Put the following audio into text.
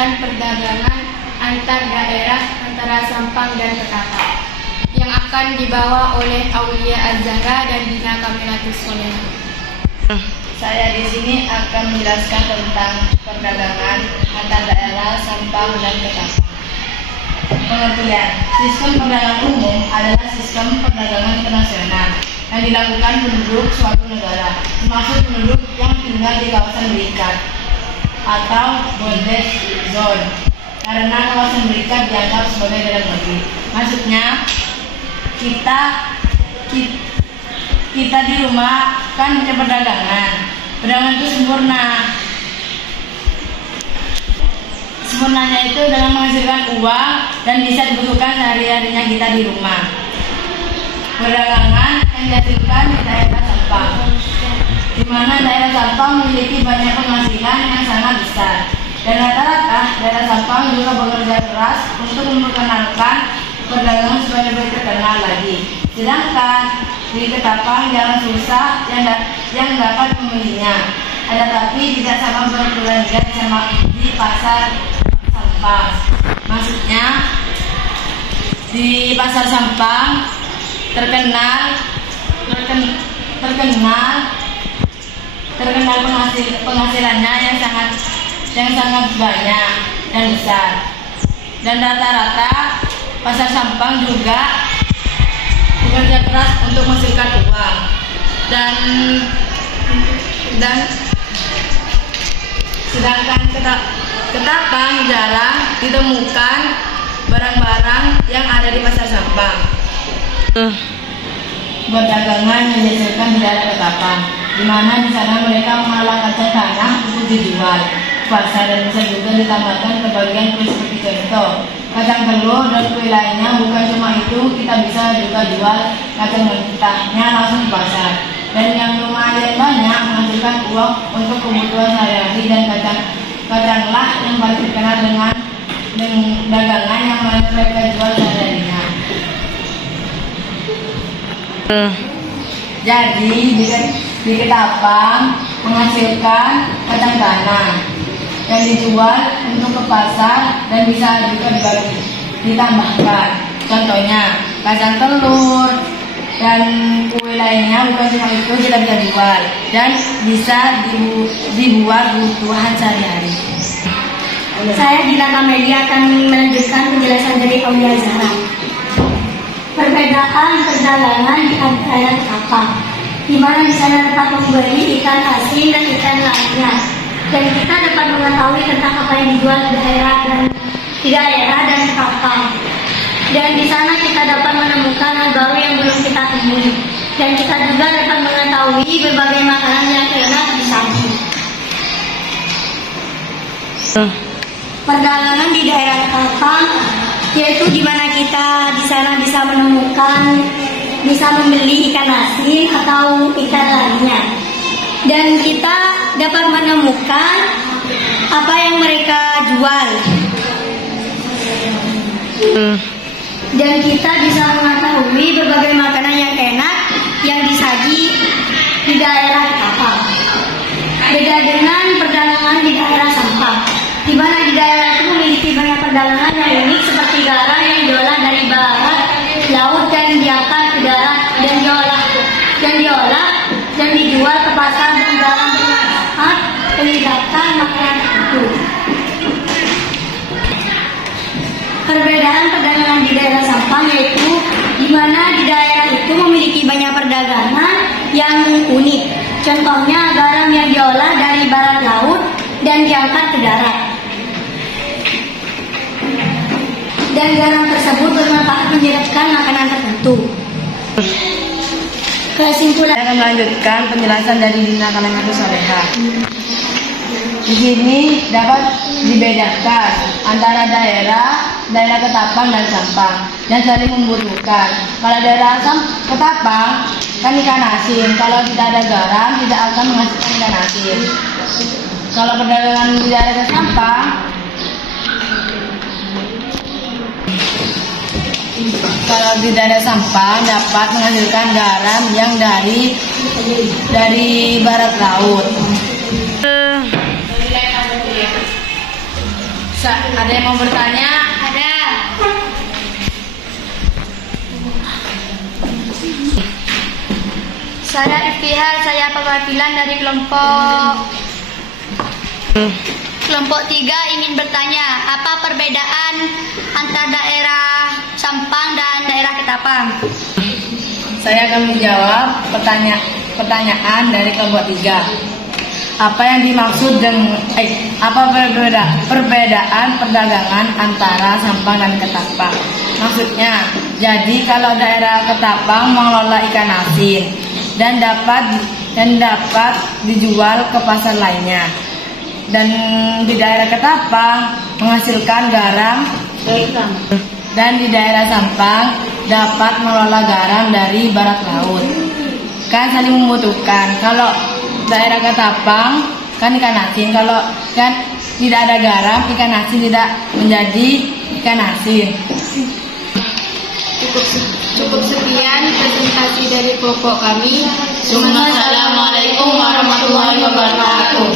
mengadakan perdagangan antar daerah antara Sampang dan Ketapang yang akan dibawa oleh Aulia Az-Zahra dan Dina Kamilatus Solehah. Saya di sini akan menjelaskan tentang perdagangan antar daerah Sampang dan Ketapang. Pengertian: sistem perdagangan umum adalah sistem perdagangan internasional yang dilakukan penduduk suatu negara, termasuk penduduk yang tinggal di kawasan berikat atau bonded zone, karena kawasan berikat dianggap sebagai dalam negeri. Maksudnya kita di rumah kan punya perdagangan itu sempurna. Sempurnanya itu dengan menghasilkan uang dan bisa dibutuhkan sehari-harinya kita di rumah. Perdagangan yang dihasilkan di daerah Sampang, di mana daerah Sampang memiliki banyak penghasilan yang sangat besar, dan rata-rata daerah Sampang juga bekerja keras untuk memperkenalkan perdagangan supaya lebih terkenal lagi. Sedangkan di Ketapang jangan susah yang dapat membelinya, tapi tidak sama berbelanja sama di pasar Sampang. Maksudnya di pasar Sampang terkenal penghasilannya yang sangat banyak dan besar, dan rata-rata pasar Sampang juga bekerja keras untuk menghasilkan uang, dan sedangkan Ketapang jarang ditemukan barang-barang yang ada di pasar Sampang. Perdagangan yang dihasilkan di daerah Ketapang, di mana di sana mereka mengolah kacang tanah untuk dijual ke pasar, dan bisa juga ditambahkan ke bagian kue seperti contoh kacang telur dan kue lainnya. Bukan cuma itu, kita bisa juga jual kacang mentahnya langsung di pasar, dan yang lumayan banyak menghasilkan uang untuk kebutuhan sehari-hari. Dan kacanglah yang paling terkenal dengan dagangan yang mereka jual sehari-harinya. Jadi di Ketapang menghasilkan kacang tanah yang dijual untuk ke pasar dan bisa juga ditambahkan. Contohnya kacang telur dan kue lainnya. Bukan cuma itu, kita bisa jual dan bisa dibuat kebutuhan sehari-hari. Saya Dina Kamilatus akan melanjutkan penjelasan dari Aulia Az-Zahra. Perbedaan perdagangan di antara Ketapang, di mana di sana dapat membeli ikan asin dan ikan lainnya, dan kita dapat mengetahui tentang apa yang dijual di daerah dan Ketapang. Dan di sana kita dapat menemukan hal baru yang belum kita temui, dan kita juga dapat mengetahui berbagai makanan yang enak disaji. Perdagangan di daerah Ketapang yaitu di mana kita di sana bisa membeli ikan asin atau ikan lainnya, dan kita dapat menemukan apa yang mereka jual, dan kita bisa mengetahui berbagai makanan yang enak yang disaji di daerah Ketapang. Beda dengan perdagangan di daerah Sampang, di mana di daerah itu memiliki banyak perdagangan yang unik, seperti garam yang diolah dari barat laut dan diangkat ke darat dan diolah dan dijual ke pasar, dan dalam bermanfaat menyediakan makanan tertentu. Perbedaan perdagangan di daerah Sampang yaitu di mana di daerah itu memiliki banyak perdagangan yang unik. Contohnya garam yang diolah dari barat laut dan diangkat ke darat. Dan garam tersebut bermanfaat menyediakan makanan tertentu. Kesimpulan. Saya akan melanjutkan penjelasan dari Dina Kamilatus Solehah. Di sini dapat dibedakan antara daerah Ketapang dan Sampang dan saling membutuhkan. Kalau daerah Ketapang kan ikan asin, kalau tidak ada garam tidak akan menghasilkan ikan asin. Kalau perdagangan di daerah Sampang, kalau di daerah Sampang dapat menghasilkan garam yang dari barat laut. Ada yang mau bertanya? Ada. Saya Iftihar, saya perwakilan dari kelompok 3 ingin bertanya, apa perbedaan antara daerah Sampang dan daerah Ketapang? Saya akan menjawab pertanyaan dari kelompok 3. Apa yang dimaksud dengan perbedaan perdagangan antara Sampang dan Ketapang? Maksudnya, jadi kalau daerah Ketapang mengelola ikan asin dan dapat dijual ke pasar lainnya. Dan di daerah Ketapang menghasilkan garam, dan di daerah Sampang dapat mengelola garam dari barat laut. Kan saling membutuhkan. Kalau daerah Ketapang kan ikan asin, kalau kan tidak ada garam, ikan asin tidak menjadi ikan asin. Cukup sekian presentasi dari kelompok kami. Assalamualaikum warahmatullahi wabarakatuh.